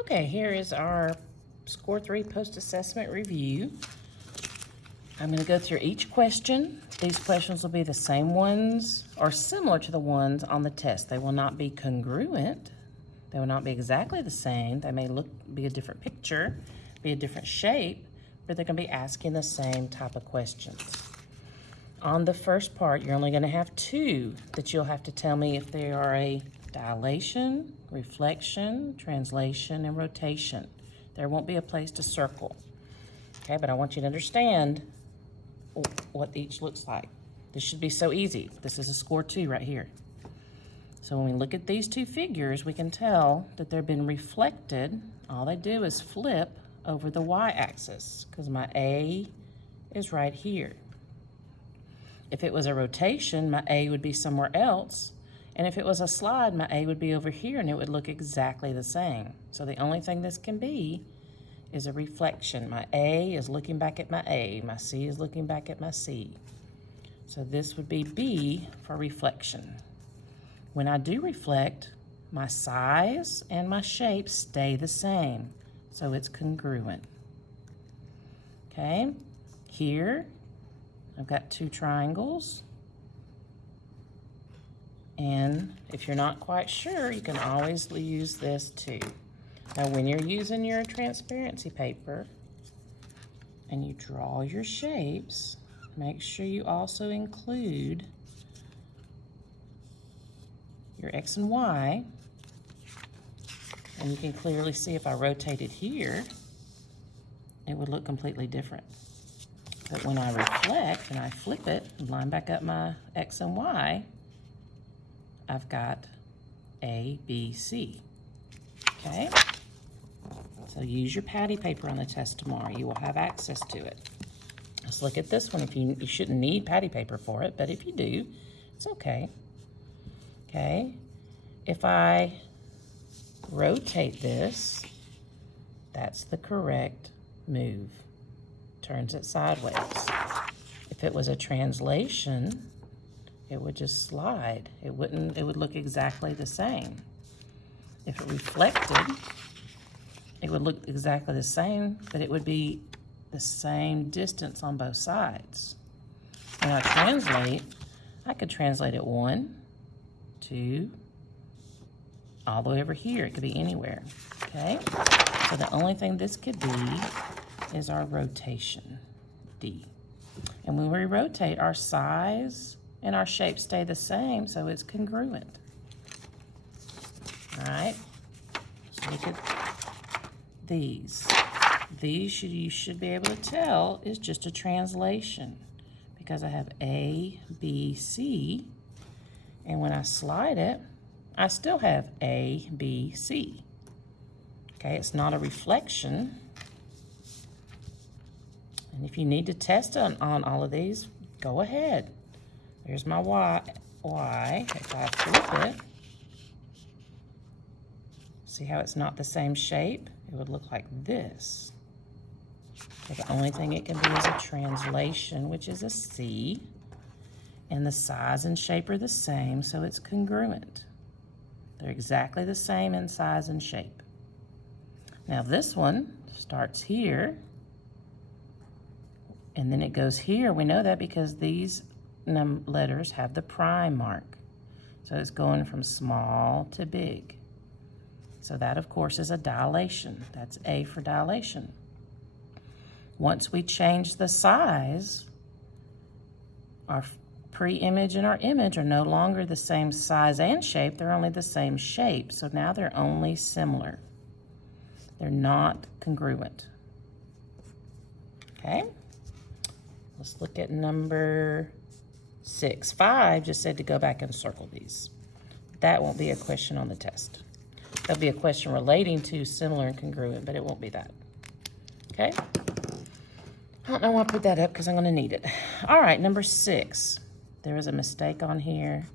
Okay, here is our Score 3 post-assessment review. I'm going to go through each question. These questions will be the same ones or similar to the ones on the test. They will not be congruent. They will not be exactly the same. They may be a different picture, be a different shape, but they're going to be asking the same type of questions. On the first part, you're only going to have two that you'll have to tell me if they are a dilation, reflection, translation, and rotation. There won't be a place to circle. Okay, but I want you to understand what each looks like. This should be so easy. This is a Score 2 right here. So when we look at these two figures, we can tell that they've been reflected. All they do is flip over the y-axis because my A is right here. If it was a rotation, my A would be somewhere else. And if it was a slide, my A would be over here and it would look exactly the same. So the only thing this can be is a reflection. My A is looking back at my A. My C is looking back at my C. So this would be B for reflection. When I do reflect, my size and my shape stay the same. So it's congruent. Okay, here I've got two triangles. And if you're not quite sure, you can always use this too. Now, when you're using your transparency paper and you draw your shapes, make sure you also include your X and Y. And you can clearly see if I rotate it here, it would look completely different. But when I reflect and I flip it and line back up my X and Y, I've got A, B, C. Okay? So use your patty paper on the test tomorrow. You will have access to it. Let's look at this one. You shouldn't need patty paper for it, but if you do, it's okay. Okay? If I rotate this, that's the correct move. Turns it sideways. If it was a translation, it would just slide. It would look exactly the same. If it reflected, it would look exactly the same, but it would be the same distance on both sides. When I translate, I could translate it 1, 2, all the way over here. It could be anywhere, okay? So the only thing this could be is our rotation, D. And when we rotate, our size and our shape stay the same, so it's congruent. All right, so look at these. These you should be able to tell is just a translation because I have A, B, C, and when I slide it, I still have A, B, C. Okay, it's not a reflection. And if you need to test on all of these, go ahead. There's my Y. If I flip it, see how it's not the same shape? It would look like this. So the only thing it can be is a translation, which is a C. And the size and shape are the same, so it's congruent. They're exactly the same in size and shape. Now this one starts here, and then it goes here. We know that because these letters have the prime mark. So it's going from small to big. So that, of course, is a dilation. That's A for dilation. Once we change the size, our pre-image and our image are no longer the same size and shape. They're only the same shape. So now they're only similar. They're not congruent. Okay? Let's look at number 6. 5 just said to go back and circle these. That won't be a question on the test. There'll be a question relating to similar and congruent, but it won't be that. Okay? I don't know why I put that up because I'm going to need it. All right, number 6. There is a mistake on here.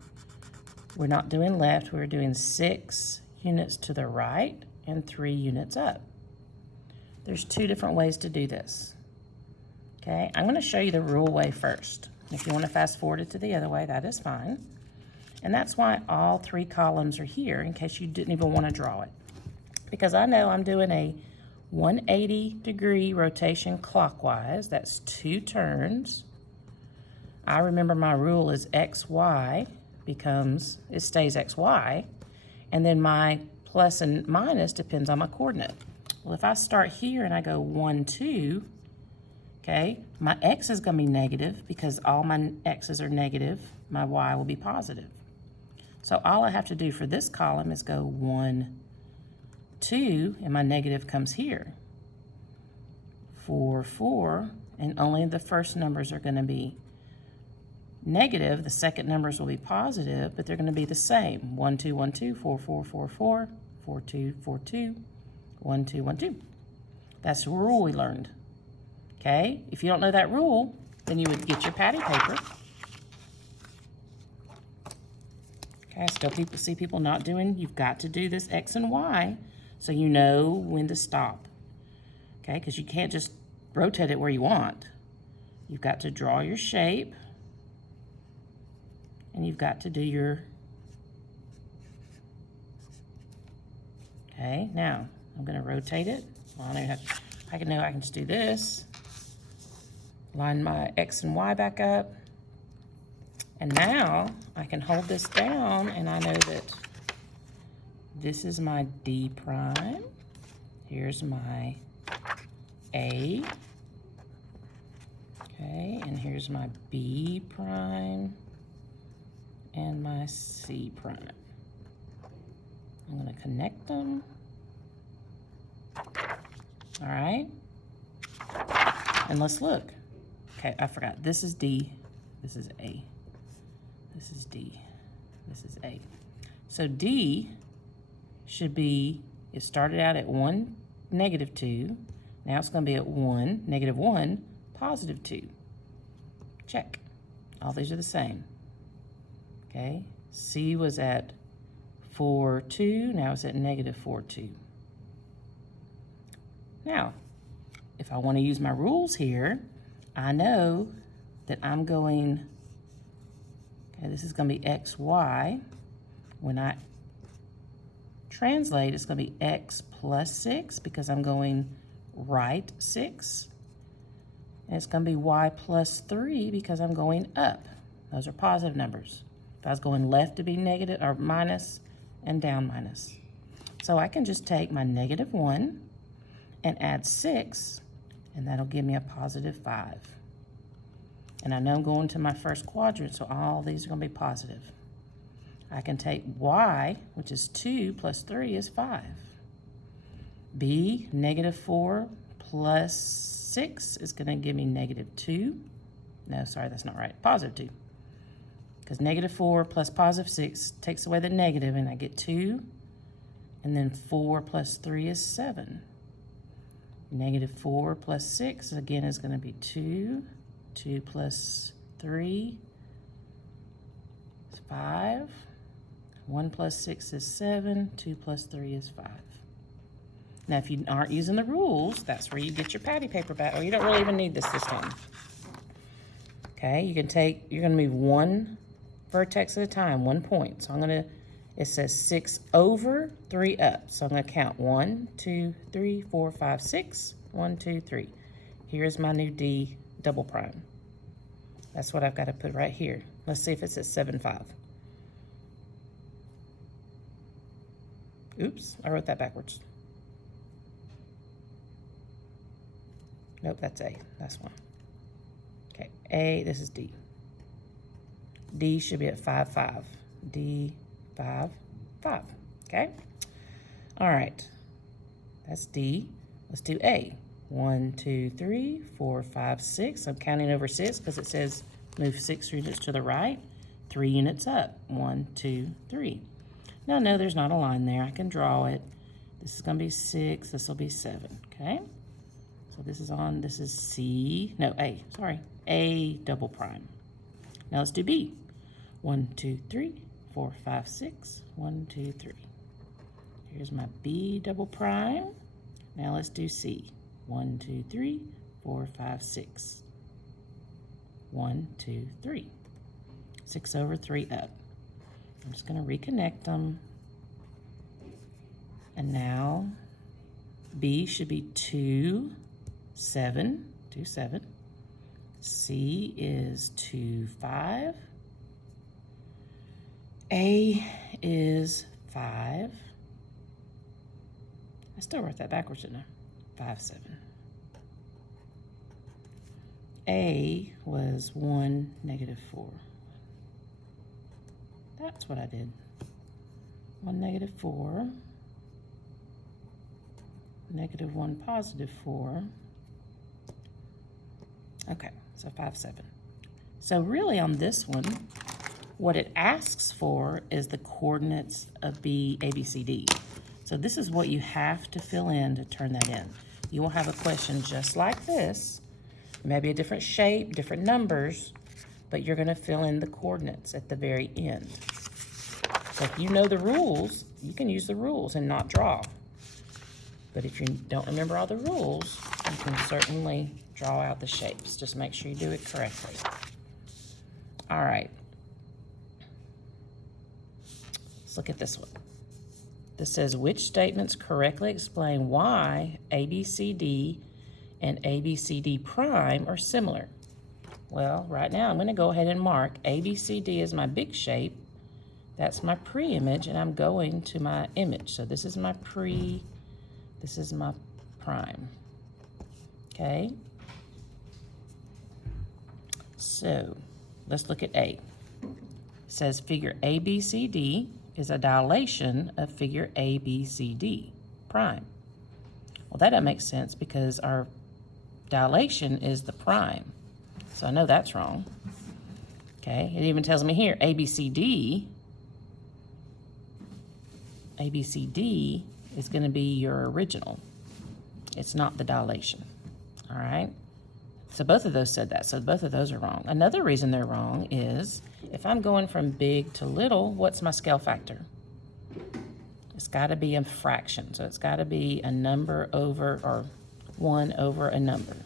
We're not doing left. We're doing 6 units to the right and 3 units up. There's 2 different ways to do this. Okay? I'm going to show you the rule way first. If you want to fast forward it to the other way, that is fine. And that's why all 3 columns are here in case you didn't even want to draw it. because I know I'm doing a 180-degree rotation clockwise. That's 2 turns. I remember my rule is XY becomes, it stays XY, and then my plus and minus depends on my coordinate. Well, if I start here and I go 1, 2, okay, my X is going to be negative because all my X's are negative. My Y will be positive. So all I have to do for this column is go 1, 2, and my negative comes here. 4, 4, and only the first numbers are going to be negative. The second numbers will be positive, but they're going to be the same. 1, 2, 1, 2, 4, 4, 4, 4, 4, 2, 4, 2, 1, 2, 1, 2. That's the rule we learned. Okay? If you don't know that rule, then you would get your patty paper. Okay, I still see people not doing, you've got to do this X and Y so you know when to stop. Okay, because you can't just rotate it where you want. You've got to draw your shape, and you've got to do your, okay, now I'm going to rotate it. Well, I can just do this. Line my X and Y back up. And now I can hold this down, and I know that this is my D prime. Here's my A. Okay, and here's my B prime and my C prime. I'm going to connect them. All right. And let's look. Okay, I forgot. This is D. This is A. This is D. This is A. So D should be, it started out at 1, -2. Now it's going to be at 1, -1, +2. Check. All these are the same. Okay. C was at 4, 2. Now it's at -4, 2. Now, if I want to use my rules here, I know that I'm going, okay, this is going to be XY. When I translate, it's going to be X plus 6 because I'm going right 6. And it's going to be Y plus 3 because I'm going up. Those are positive numbers. If I was going left, to be negative or minus, and down minus. So I can just take my -1 and add 6, and that'll give me a +5. And I know I'm going to my first quadrant, so all these are going to be positive. I can take Y, which is 2 plus 3 is 5. B, -4 plus 6 is going to give me -2. No, sorry, that's not right. +2. Because -4 plus +6 takes away the negative, and I get 2. And then 4 plus 3 is 7. -4 plus 6, again, is going to be 2. 2 plus 3 is 5. 1 plus 6 is 7. 2 plus 3 is 5. Now, if you aren't using the rules, that's where you get your patty paper back. Or you don't really even need this time. Okay, you're going to move one vertex at a time, 1 point. So I'm going to, it says 6 over, 3 up. So I'm going to count 1, 2, 3, 4, 5, 6. 1, 2, 3. Here's my new D double prime. That's what I've got to put right here. Let's see if it's at 7, 5. Oops, I wrote that backwards. Nope, that's A. That's one. Okay, A, this is D. D should be at 5, 5. D, 5, 5. Okay? All right. That's D. Let's do A. 1, 2, 3, 4, 5, 6. I'm counting over 6 because it says move 6 units to the right, 3 units up. 1, 2, 3. Now, no, there's not a line there. I can draw it. This is going to be 6. This will be 7. Okay? So this is C. No, A. Sorry. A double prime. Now let's do B. 1, 2, 3, 4, 5, 6. 1, 2, 3. Here's my B double prime. Now let's do C. 1, 2, 3, 4, 5, 6. 1, 2, 3. 6 over, 3 up. I'm just going to reconnect them. And now B should be 2, 7, 2, 7. C is 2, 5. A is 5. I still wrote that backwards, didn't I? 5, 7. A was 1, negative 4. That's what I did. 1, negative 4. Negative 1, positive 4. Okay, so 5, 7. So really on this one, what it asks for is the coordinates of B, A, B, C, D. So this is what you have to fill in to turn that in. You will have a question just like this, maybe a different shape, different numbers, but you're gonna fill in the coordinates at the very end. So if you know the rules, you can use the rules and not draw. But if you don't remember all the rules, you can certainly draw out the shapes. Just make sure you do it correctly. All right. Let's look at this one. This says, which statements correctly explain why ABCD and ABCD prime are similar? Well, right now I'm going to go ahead and mark ABCD as my big shape. That's my pre-image, and I'm going to my image. So this is my pre, this is my prime. Okay? So let's look at A. It says figure ABCD is a dilation of figure ABCD prime. Well, that doesn't make sense because our dilation is the prime. So I know that's wrong. Okay, it even tells me here ABCD is going to be your original. It's not the dilation. All right? So both of those said that. So both of those are wrong. Another reason they're wrong is if I'm going from big to little, what's my scale factor? It's got to be a fraction. So it's got to be a number over, or 1 over a number.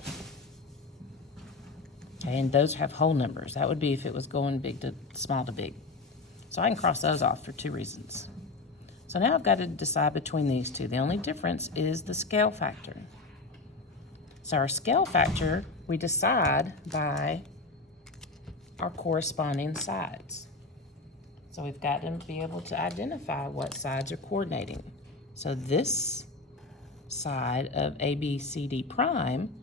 Okay, and those have whole numbers. That would be if it was going big to small to big. So I can cross those off for 2 reasons. So now I've got to decide between these two. The only difference is the scale factor. So our scale factor, we decide by our corresponding sides. So we've got to be able to identify what sides are coordinating. So this side of ABCD prime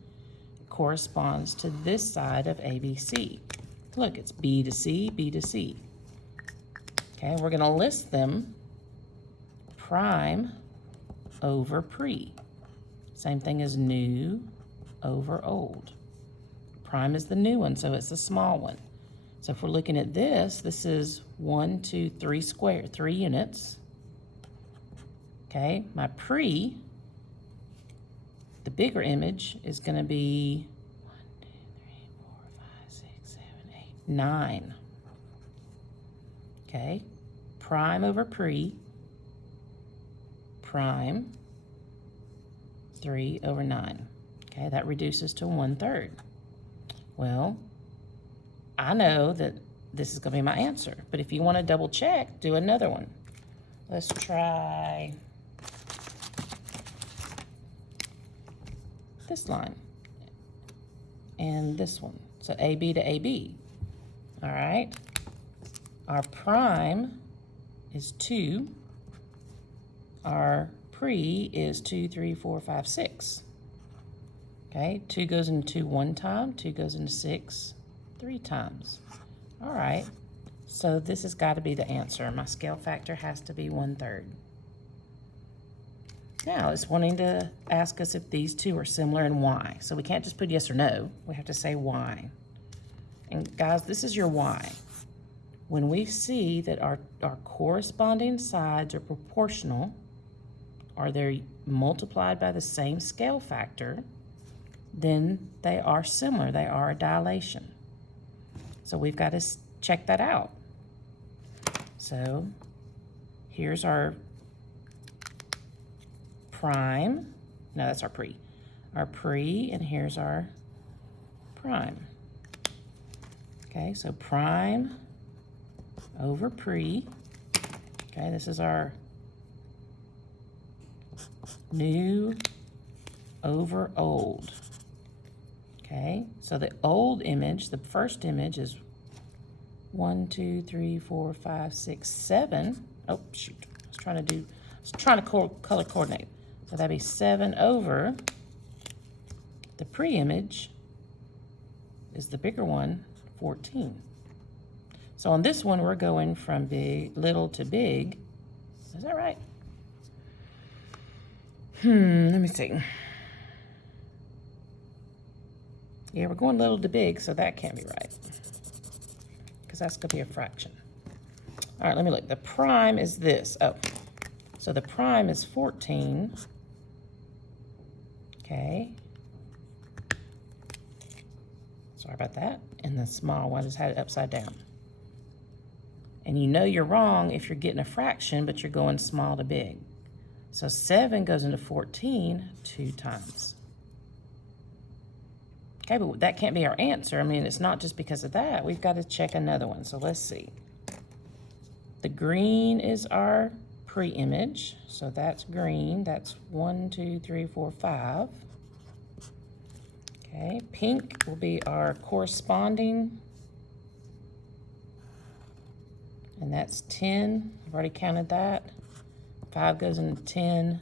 corresponds to this side of ABC. Look, it's B to C, B to C. Okay, we're gonna list them prime over pre. Same thing as new over old. Prime is the new one, so it's the small one. So if we're looking at this, this is 1, 2, 3 square, 3 units. Okay, my pre, the bigger image is going to be 1, 2, 3, 4, 5, 6, 7, 8, 9. Okay, prime over pre, prime, 3 over 9. Okay, that reduces to 1/3. Well, I know that this is going to be my answer, but if you want to double check, do another one. Let's try this line and this one. So AB to AB. All right. Our prime is 2. Our pre is 2, 3, 4, 5, 6. Okay, 2 goes into 2 one time, 2 goes into 6 3 times. All right, so this has got to be the answer. My scale factor has to be 1/3. Now it's wanting to ask us if these two are similar and why. So we can't just put yes or no. We have to say why. And guys, this is your why. When we see that our corresponding sides are proportional, or they're multiplied by the same scale factor, then they are similar. They are a dilation. So we've got to check that out. So here's our prime. No, that's our pre. Our pre, and here's our prime. Okay, so prime over pre. Okay, this is our new over old. Okay, so the old image, the first image is 1, 2, 3, 4, 5, 6, 7. Oh, shoot. I was trying to color coordinate. So that'd be 7 over the pre-image is the bigger one, 14. So on this one, we're going from little to big. Is that right? Let me see. Yeah, we're going little to big, so that can't be right, because that's going to be a fraction. All right, let me look. The prime is this. Oh, so the prime is 14. Okay. Sorry about that. And the small one just had it upside down. And you know you're wrong if you're getting a fraction, but you're going small to big. So 7 goes into 14 2 times. Okay, but that can't be our answer. I mean, it's not just because of that. We've got to check another one. So let's see. The green is our pre-image. So that's green. That's 1, 2, 3, 4, 5. Okay, pink will be our corresponding. And that's 10. I've already counted that. 5 goes into 10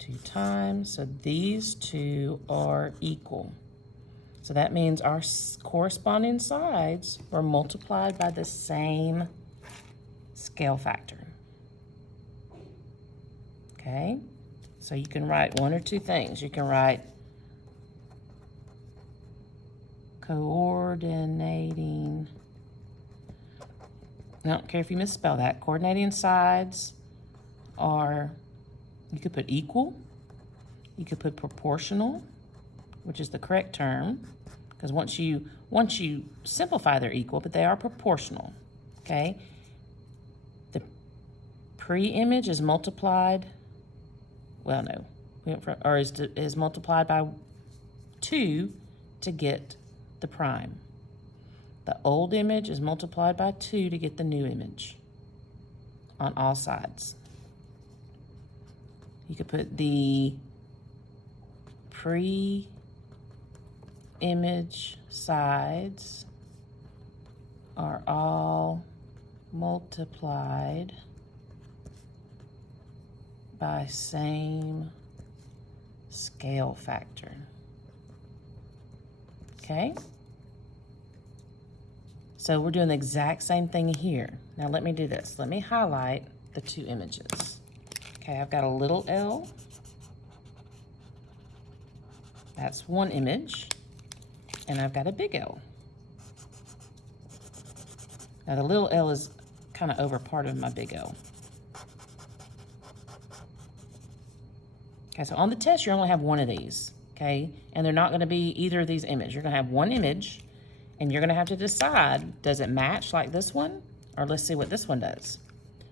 2 times. So these two are equal. So that means our corresponding sides were multiplied by the same scale factor. Okay? So you can write one or two things. You can write coordinating. I don't care if you misspell that. Coordinating sides are, you could put equal. You could put proportional, which is the correct term, because once you simplify, they're equal, but they are proportional, okay? The pre-image is multiplied, well, no, we went from, or is multiplied by 2 to get the prime. The old image is multiplied by 2 to get the new image on all sides. You could put the pre-image sides are all multiplied by same scale factor. Okay? So we're doing the exact same thing here. Now let me do this. Let me highlight the two images. Okay, I've got a little L. That's one image. And I've got a big L. Now the little L is kind of over part of my big L. Okay, so on the test, you only have one of these, okay? And they're not gonna be either of these images. You're gonna have one image, and you're gonna have to decide, does it match like this one? Or let's see what this one does.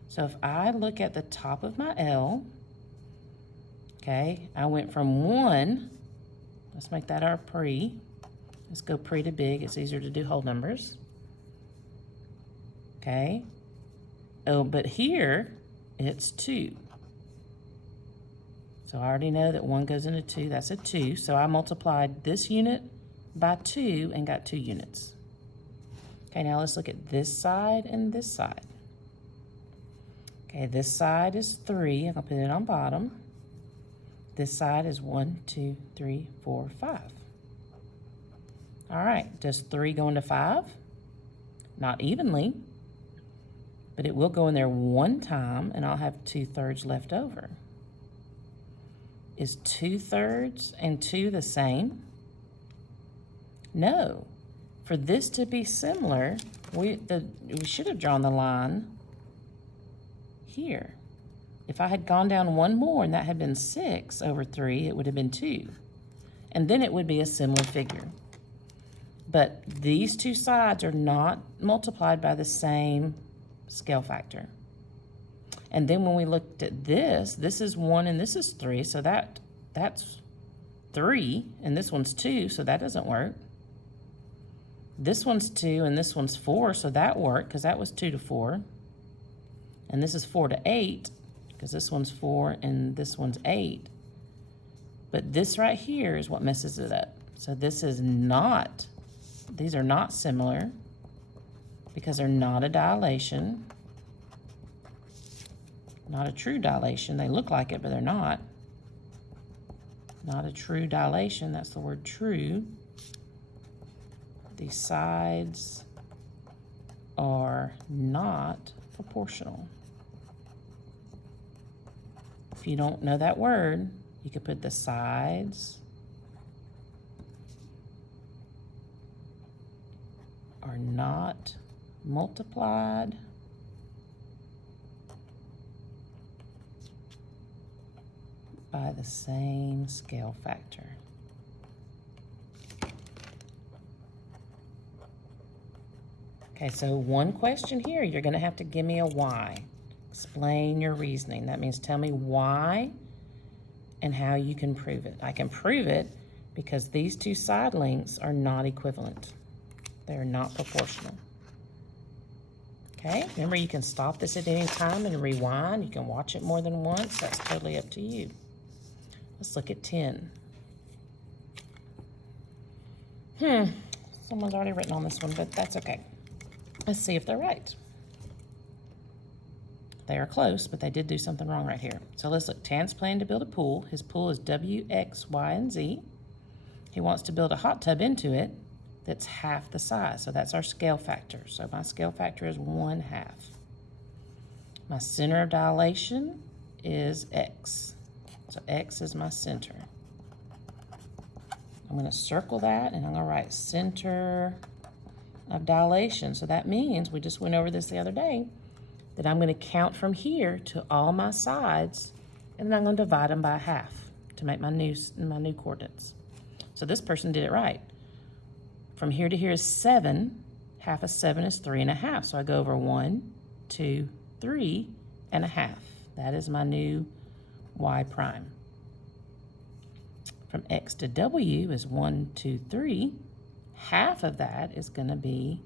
So if I look at the top of my L, okay, I went from 1, let's make that our pre. Let's go pre to big, it's easier to do whole numbers. Okay, oh, but here, it's 2. So I already know that 1 goes into 2, that's a 2. So I multiplied this unit by 2 and got 2 units. Okay, now let's look at this side and this side. Okay, this side is 3, I'm gonna put it on bottom. This side is 1, 2, 3, 4, 5. All right, does 3 go into 5? Not evenly, but it will go in there one time and I'll have 2/3 left over. Is 2/3 and 2 the same? No. For this to be similar, we should have drawn the line here. If I had gone down one more and that had been 6 over 3, it would have been 2. And then it would be a similar figure. But these two sides are not multiplied by the same scale factor. And then when we looked at this is 1 and this is 3, so that's 3, and this one's 2, so that doesn't work. This one's 2 and this one's 4, so that worked because that was 2 to 4. And this is 4 to 8 because this one's 4 and this one's 8. But this right here is what messes it up. So this is not, these are not similar because they're not a dilation. Not a true dilation. They look like it, but they're not. Not a true dilation. That's the word true. The sides are not proportional. If you don't know that word, you could put the sides are not multiplied by the same scale factor. Okay, so one question here, you're going to have to give me a why. Explain your reasoning. That means tell me why and how you can prove it. I can prove it because these two side lengths are not equivalent. They are not proportional. Okay, remember you can stop this at any time and rewind. You can watch it more than once. That's totally up to you. Let's look at 10. Someone's already written on this one, but that's okay. Let's see if they're right. They are close, but they did do something wrong right here. So let's look. Tan's planning to build a pool. His pool is W, X, Y, and Z. He wants to build a hot tub into it that's half the size. So that's our scale factor. So my scale factor is 1/2. My center of dilation is X. So X is my center. I'm going to circle that, and I'm going to write center of dilation. So that means, we just went over this the other day, that I'm going to count from here to all my sides, and then I'm going to divide them by 1/2 to make my new coordinates. So this person did it right. From here to here is 7. 1/2 of 7 is 3.5. So I go over 1, 2, 3.5. That is my new Y prime. From X to W is 1, 2, 3. 1/2 of that is going to be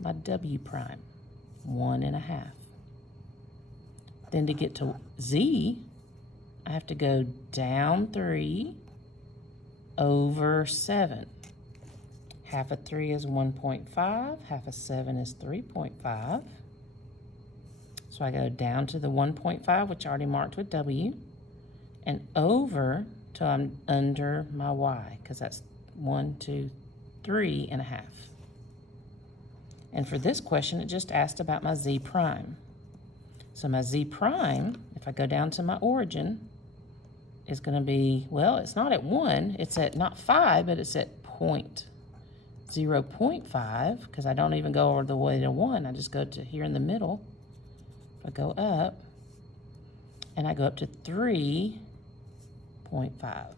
my W prime, 1.5. Then to get to Z, I have to go down 3 over 7. 1/2 of 3 is 1.5. 1/2 of 7 is 3.5. So I go down to the 1.5, which I already marked with W, and over till I'm under my Y, because that's 1, 2, 3.5. And for this question, it just asked about my Z prime. So my Z prime, if I go down to my origin, is going to be, well, it's not at 1, it's at not 5, but it's at 0.5, because I don't even go over the way to 1. I just go to here in the middle. If I go up, and I go up to 3.5.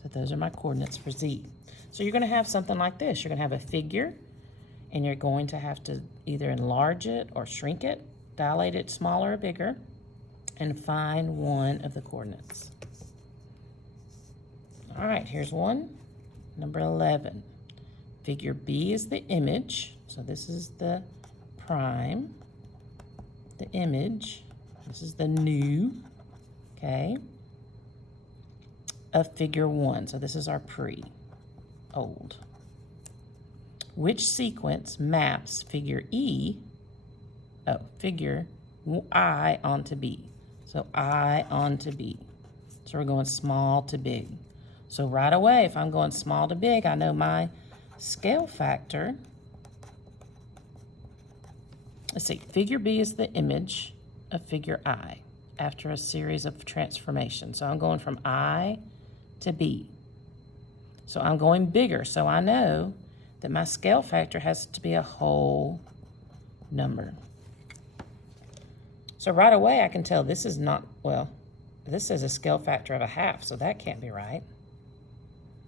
So those are my coordinates for Z. So you're going to have something like this. You're going to have a figure, and you're going to have to either enlarge it or shrink it, dilate it smaller or bigger, and find one of the coordinates. All right, here's one. Number 11. Figure B is the image. So this is the prime, the image. This is the new, okay, of figure 1. So this is our old. Which sequence maps figure figure I onto B? So I onto B. So we're going small to big. So right away, if I'm going small to big, I know my scale factor. Let's see, figure B is the image of figure I after a series of transformations. So I'm going from I to B. So I'm going bigger, so I know that my scale factor has to be a whole number. So right away I can tell this is not, well, this is a scale factor of 1/2, so that can't be right.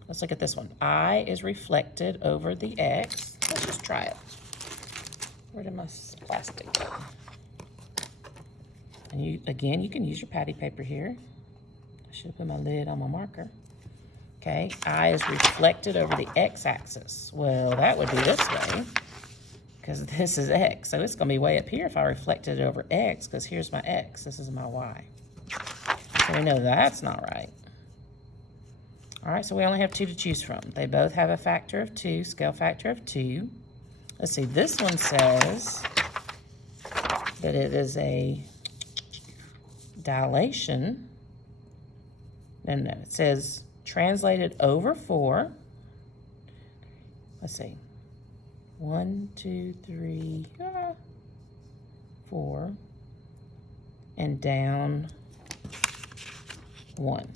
Let's look at this one. I is reflected over the X. Let's just try it. Where did my plastic go? And you can use your patty paper here. I should have put my lid on my marker. Okay, I is reflected over the X-axis. Well, that would be this way, because this is X. So it's going to be way up here if I reflected it over X, because here's my X. This is my Y. So we know that's not right. All right, so we only have 2 to choose from. They both have a factor of 2, scale factor of 2. Let's see, this one says that it is a dilation. No, it says translated over 4. Let's see. 1, 2, 3, 4, and down 1.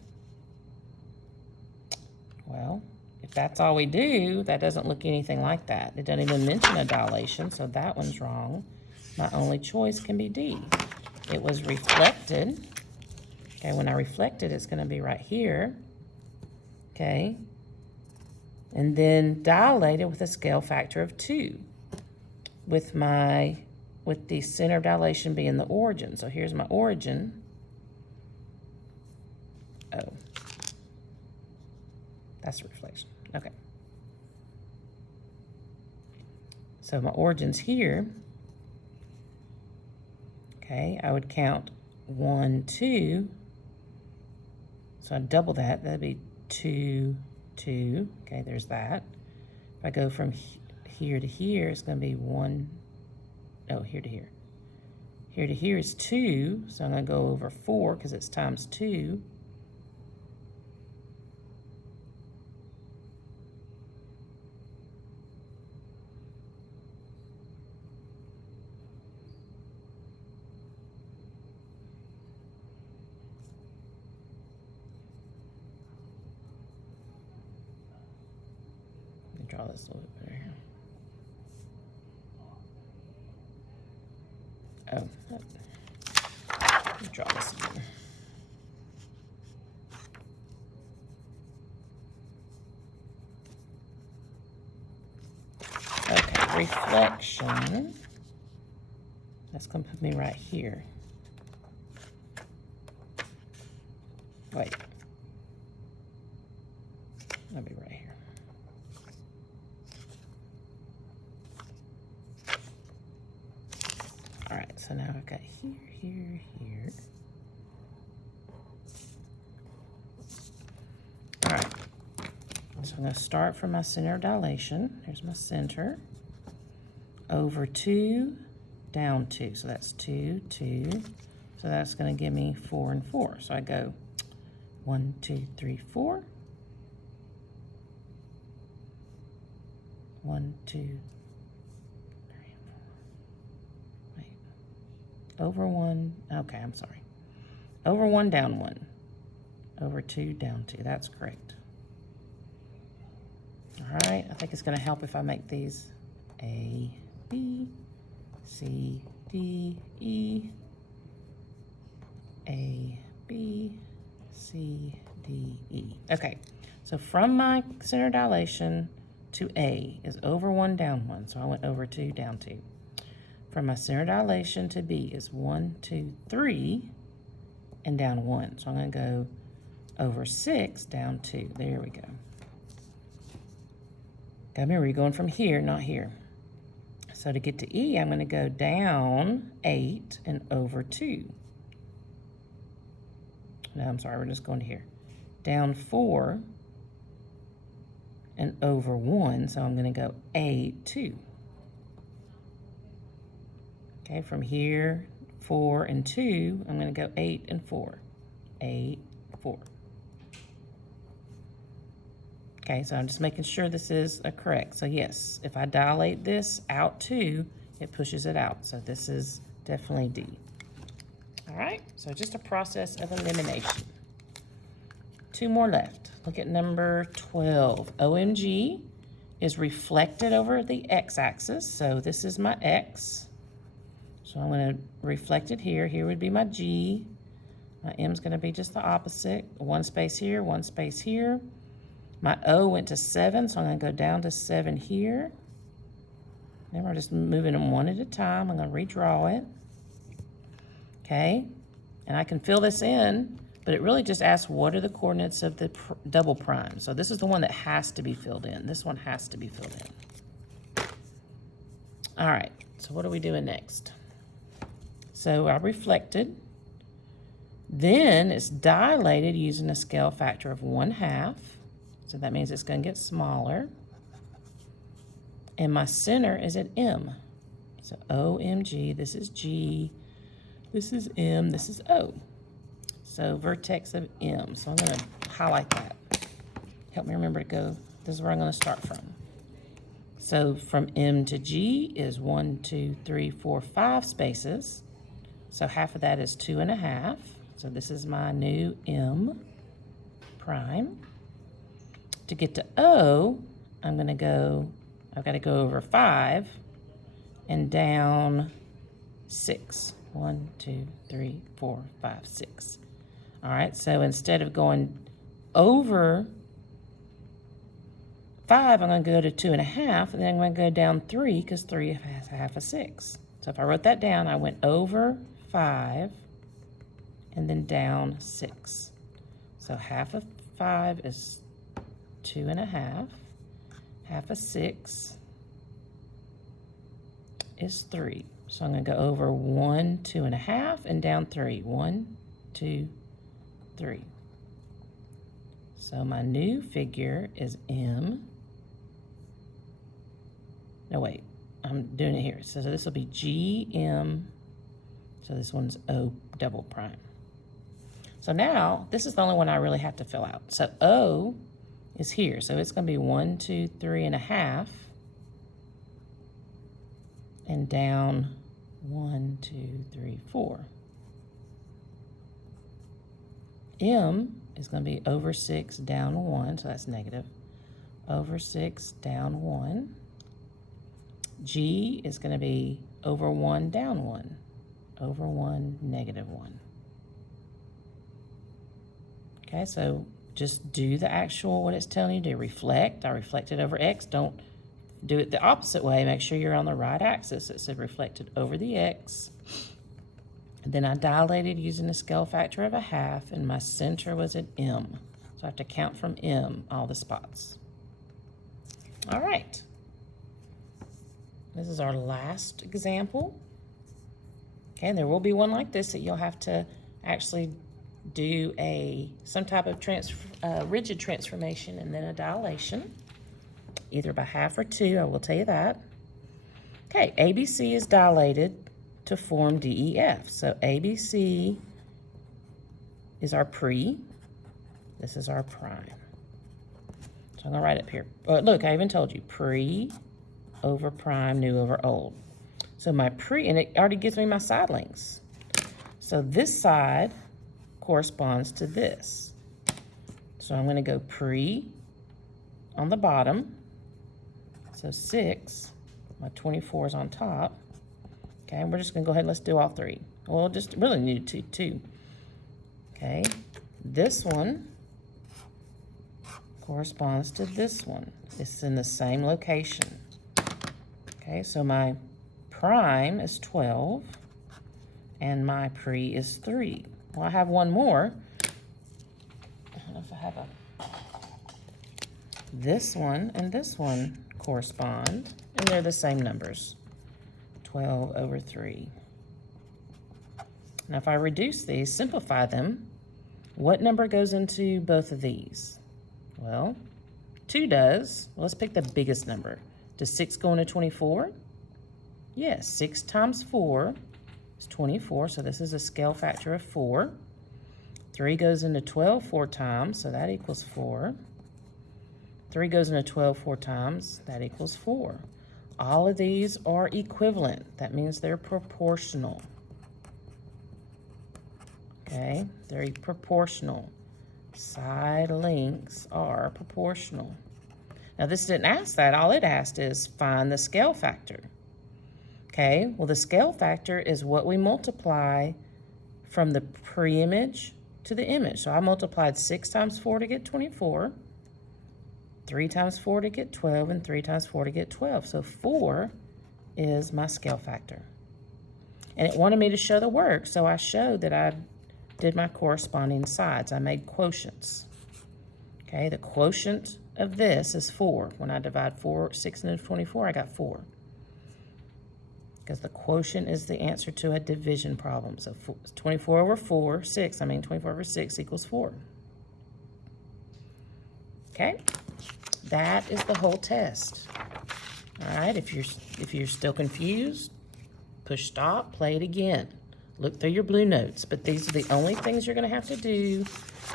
Well, if that's all we do, that doesn't look anything like that. It doesn't even mention a dilation, so that one's wrong. My only choice can be D. It was reflected. Okay, when I reflect it, it's going to be right here. Okay. And then dilated with a scale factor of 2. With the center of dilation being the origin. So here's my origin. Oh. That's a reflection. Okay. So my origin's here. Okay, I would count 1, 2. So I'd double that. That'd be 2, 2. Okay, there's that. If I go from here to here, it's going to be 1. Oh, here to here. Here to here is 2. So I'm going to go over 4 because it's times 2. Draw this a little bit better here. Oh, let me draw this again. Okay, reflection. That's going to put me right here. Wait. I'll be right here. All right, so now I've got here, here, here. All right, so I'm going to start from my center of dilation. Here's my center. Over 2, down 2. So that's 2, 2. So that's going to give me 4 and 4. So I go 1, 2, 3, 4. 1, 2, 3, and 4. Wait. Over 1. Okay, I'm sorry. Over 1, down 1. Over 2, down 2. That's correct. All right, I think it's going to help if I make these A, B, C, D, E, A, B, C, D, E. Okay, so from my center dilation to A is over 1, down 1. So I went over 2, down 2. From my center dilation to B is 1, 2, 3, and down 1. So I'm going to go over 6, down 2. There we go. Got remember, you're going from here, not here. So to get to E, I'm going to go down 8 and over 2. No, I'm sorry, we're just going to here. Down 4 and over 1, so I'm going to go 8, 2. Okay, from here, 4 and 2, I'm going to go 8 and 4. 8, 4. Okay, so I'm just making sure this is correct. So yes, if I dilate this out 2, it pushes it out. So this is definitely D. All right, so just a process of elimination. 2 more left. Look at number 12. OMG is reflected over the x-axis. So this is my x. So I'm going to reflect it here. Here would be my G. My M is going to be just the opposite. 1 space here, 1 space here. My O went to 7, so I'm going to go down to 7 here. Then we're just moving them one at a time. I'm going to redraw it. Okay, and I can fill this in, but it really just asks what are the coordinates of the double prime. So this is the one that has to be filled in. This one has to be filled in. All right, so what are we doing next? So I reflected Then it's dilated using a scale factor of 1/2. So that means it's going to get smaller. And my center is at M. So OMG, this is G, this is M, this is O. So vertex of M. So I'm going to highlight that. Help me remember to go. This is where I'm going to start from. So from M to G is 1, 2, 3, 4, 5 spaces. So half of that is 2.5. So this is my new M prime. To get to O, I've got to go over 5 and down 6. 1, 2, 3, 4, 5, 6. All right, so instead of going over 5, I'm going to go to 2.5, and then I'm going to go down 3 because 3 has half of 6. So if I wrote that down, I went over 5 and then down 6. So half of 5 is 2.5. Half of 6 is 3. So I'm going to go over 1, 2.5, and down 3. 1, 2, 3. So my new figure is M. No, wait. I'm doing it here. So this will be GM. So this one's O double prime. So now, this is the only one I really have to fill out. So O is here. So it's going to be 1, 2, 3.5. And down 1, 2, 3, 4. M is going to be over 6, down 1. So that's negative. Over 6, down 1. G is going to be over 1, down 1. Over 1, negative 1. Okay, so just do the actual, what it's telling you to reflect. I reflected over X. Don't do it the opposite way. Make sure you're on the right axis. It said reflected over the X. And then I dilated using a scale factor of 1/2, and my center was at M. So I have to count from M, all the spots. All right. This is our last example. Okay, and there will be one like this that you'll have to actually do some type of rigid transformation and then a dilation, either by 1/2 or 2, I will tell you that. Okay, ABC is dilated to form DEF. So ABC is our pre, this is our prime. So I'm gonna write up here. Oh, look, I even told you, pre over prime, new over old. So my pre, and it already gives me my side lengths. So this side corresponds to this. So I'm going to go pre on the bottom. So 6, my 24 is on top. Okay, and we're just going to go ahead and let's do all 3. Well, we'll just really need two. Okay, this one corresponds to this one. It's in the same location. Okay, so my prime is 12, and my pre is 3. Well, I have one more. I don't know if I have this one and this one correspond, and they're the same numbers. 12 over 3. Now, if I reduce these, simplify them, what number goes into both of these? Well, 2 does. Well, let's pick the biggest number. Does 6 go into 24? Yes, 6 times 4 is 24, so this is a scale factor of 4. 3 goes into 12 4 times, so that equals 4. 3 goes into 12 4 times, that equals 4. All of these are equivalent. That means they're proportional. Okay, they're proportional. Side lengths are proportional. Now this didn't ask that. All it asked is find the scale factor. Okay, well the scale factor is what we multiply from the pre-image to the image. So I multiplied 6 times 4 to get 24, 3 times 4 to get 12, and 3 times 4 to get 12. So 4 is my scale factor. And it wanted me to show the work, so I showed that I did my corresponding sides. I made quotients. Okay, the quotient of this is 4. When I divide 6 into 24, I got 4. because the quotient is the answer to a division problem. So 24 over 24 over 6 equals 4. Okay, that is the whole test. All right, if you're still confused, push stop, play it again. Look through your blue notes, but these are the only things you're going to have to do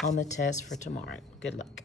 on the test for tomorrow. Good luck.